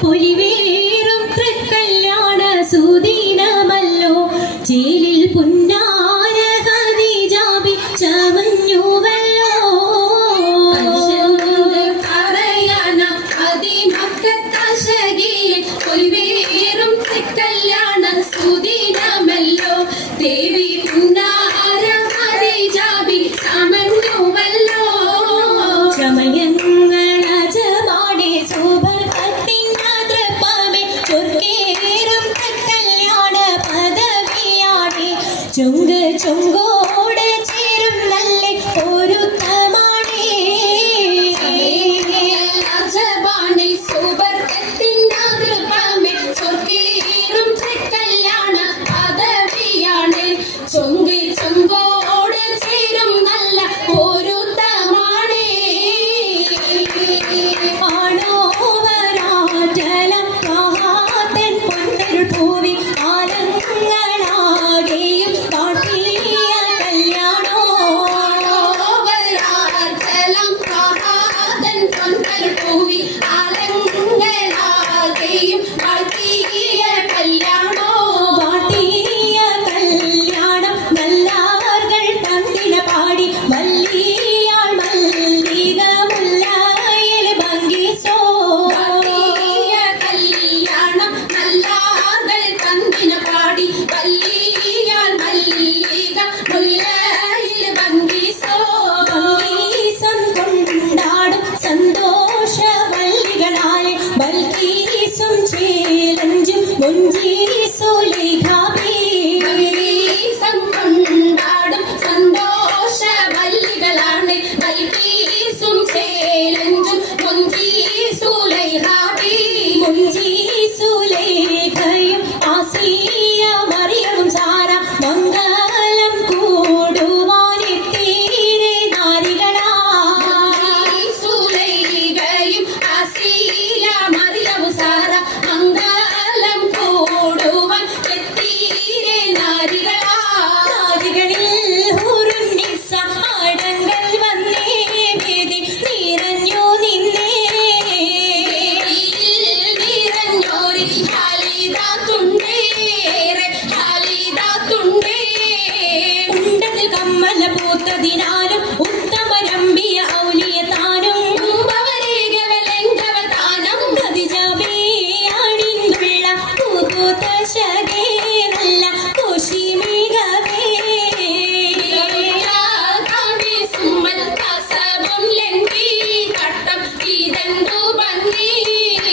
പൊലിവേറും തൃക്കല്യാണ സുദീനമല്ലോ ചേലിൽ പുന്നാര ഖദീജാബി ചമഞ്ഞുവല്ലോ പൊലിവേറും തൃക്കല്യാണ സുദീനമല്ലോ ദേവി പുന്നാര ഖദീജാബി ചമഞ്ഞുവല്ലോ ചമയങ്ങളജമാടി സുബർക്കത്തിനതൃപ്പമേ ചൊർക്കേറും കല്യാണ പദവിയാടി ചുങ്ക് ചുങ്കോട് ചേരും നല്ല പൊരുത്തമാണേ അജബാണി സുബർക്കത്തിനതൃപ്പമേ ചൊർക്കേറും കല്യാണ പദവിയാണ് ചുങ്ക് ചുങ്കോട് ചേരും നല്ല പൊരുത്തമാണേ ആണോവരാറ്റലം കാത്തൻ പൊന്നരുൾ പൂവി ആലങ്ങളാകെയും കാട്ടിയ കല്യാണോ ആണോവരാറ്റലം കാത്തൻ പൊന്നരുൾ പൂവി ആലങ്ങളാകെയും കാട്ടിയ കല്യാണോ കാട്ടിയ കല്യാണം നല്ലാർകൾ പന്തിന പാടി വല്ലിയാൾ മല്ലിക മുല്ലയിൽ ഭംഗിസോ കല്യാണം നല്ലാർകൾ പന്തിന പാടി വല്ലിയാൾ മല്ലിക മുല്ലയിൽ ഭംഗിസോ ഭംഗീസം കൊണ്ടാടും സന്തോഷ വല്ലികളാലെ ബൽക്കീസും ചേലഞ്ചും മുഞ്ചീസുലേഖാബി ഭംഗീസം കൊണ്ടാടും സന്തോഷ വല്ലികളാണ് ബൽക്കീസും ചേലഞ്ചും മുഞ്ചീസുലേഖാബി മുഞ്ചീസുലേഖയും ആസീ